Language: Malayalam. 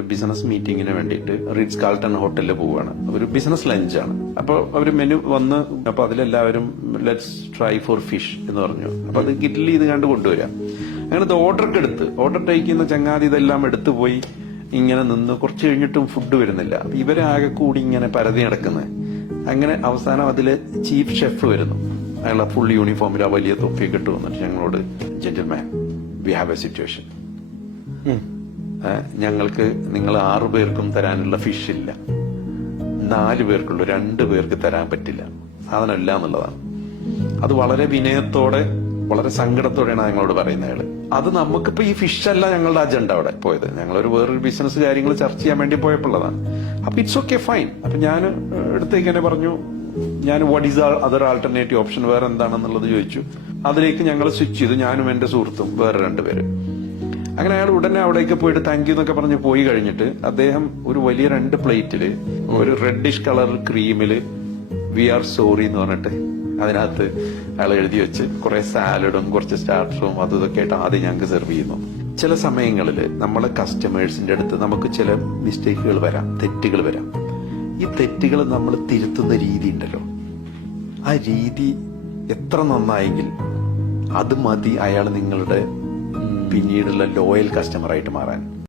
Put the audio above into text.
ഒരു ബിസിനസ് മീറ്റിംഗിന് വേണ്ടിയിട്ട് റീഡ്സ് കാൾട്ടൺ ഹോട്ടലിൽ പോവുകയാണ്. ഒരു ബിസിനസ് ലഞ്ചാണ്. അപ്പോൾ അവർ മെനു വന്ന്, അപ്പൊ അതിലെല്ലാവരും ലെറ്റ്സ് ട്രൈ ഫോർ ഫിഷ് എന്ന് പറഞ്ഞു. അപ്പൊ അത് ഗിരിൽ ചെയ്ത് കണ്ട് കൊണ്ടുവരാം. അങ്ങനെ ഓർഡർ ടേക്ക് ചെയ്യുന്ന ചങ്ങാതി ഇതെല്ലാം എടുത്തു പോയി ഇങ്ങനെ നിന്ന് കുറച്ച് കഴിഞ്ഞിട്ടും ഫുഡ് വരുന്നില്ല. ഇവരാകെ കൂടി ഇങ്ങനെ പരതി നടക്കുന്നത്. അങ്ങനെ അവസാനം അതില് ചീഫ് ഷെഫ് വരുന്നു. അയാളെ ഫുൾ യൂണിഫോമിൽ ആ വലിയ തൊപ്പിയൊക്കെ ഇട്ട് വന്നിട്ട് ഞങ്ങളോട്, gentleman, we have A situation. ഞങ്ങൾക്ക് നിങ്ങൾ 6 പേർക്കും തരാനുള്ള ഫിഷ് ഇല്ല, 4 പേർക്കുള്ളൂ, 2 പേർക്ക് തരാൻ പറ്റില്ല, സാധനമില്ല എന്നുള്ളതാണ്. അത് വളരെ വിനയത്തോടെ വളരെ സങ്കടത്തോടെയാണ് ഞങ്ങളോട് പറയുന്നത് അയാള്. അത് നമുക്കിപ്പോ ഈ ഫിഷ് അല്ല ഞങ്ങളുടെ അജണ്ട അവിടെ പോയത്. ഞങ്ങളൊരു വേറൊരു ബിസിനസ് കാര്യങ്ങൾ ചർച്ച ചെയ്യാൻ വേണ്ടി പോയപ്പോഴതാണ്. അപ്പൊ ഇറ്റ്സ് ഓക്കെ, ഫൈൻ. അപ്പൊ ഞാൻ അടുത്തേക്ക് തന്നെ പറഞ്ഞു, ഞാൻ what is other alternative option, വേറെ എന്താണെന്നുള്ളത് ചോദിച്ചു. അതിലേക്ക് ഞങ്ങൾ സ്വിച്ച് ചെയ്തു, ഞാനും എന്റെ സുഹൃത്തും വേറെ 2 പേര്. അങ്ങനെ അയാൾ ഉടനെ അവിടേക്ക് പോയിട്ട് താങ്ക് യു എന്നൊക്കെ പറഞ്ഞ് പോയി കഴിഞ്ഞിട്ട് അദ്ദേഹം ഒരു വലിയ 2 പ്ലേറ്റില് ഒരു റെഡിഷ് കളർ ക്രീമില് വി ആർ സോറി എന്ന് പറഞ്ഞിട്ട് അതിനകത്ത് അയാൾ എഴുതി വെച്ച് കുറെ സാലഡും കുറച്ച് സ്റ്റാർട്ടറും അതും ഇതൊക്കെ ആയിട്ട് ആദ്യം ഞങ്ങൾക്ക് സെർവ് ചെയ്യുന്നു. ചില സമയങ്ങളിൽ നമ്മളെ കസ്റ്റമേഴ്സിന്റെ അടുത്ത് നമുക്ക് ചില മിസ്റ്റേക്കുകൾ വരാം, തെറ്റുകൾ വരാം. ഈ തെറ്റുകൾ നമ്മൾ തിരുത്തുന്ന രീതി ഉണ്ടല്ലോ, ആ രീതി എത്ര നന്നായെങ്കിൽ അത് മതി അയാൾ നിങ്ങളുടെ പിന്നീടുള്ള ലോയൽ കസ്റ്റമറായിട്ട് മാറാൻ.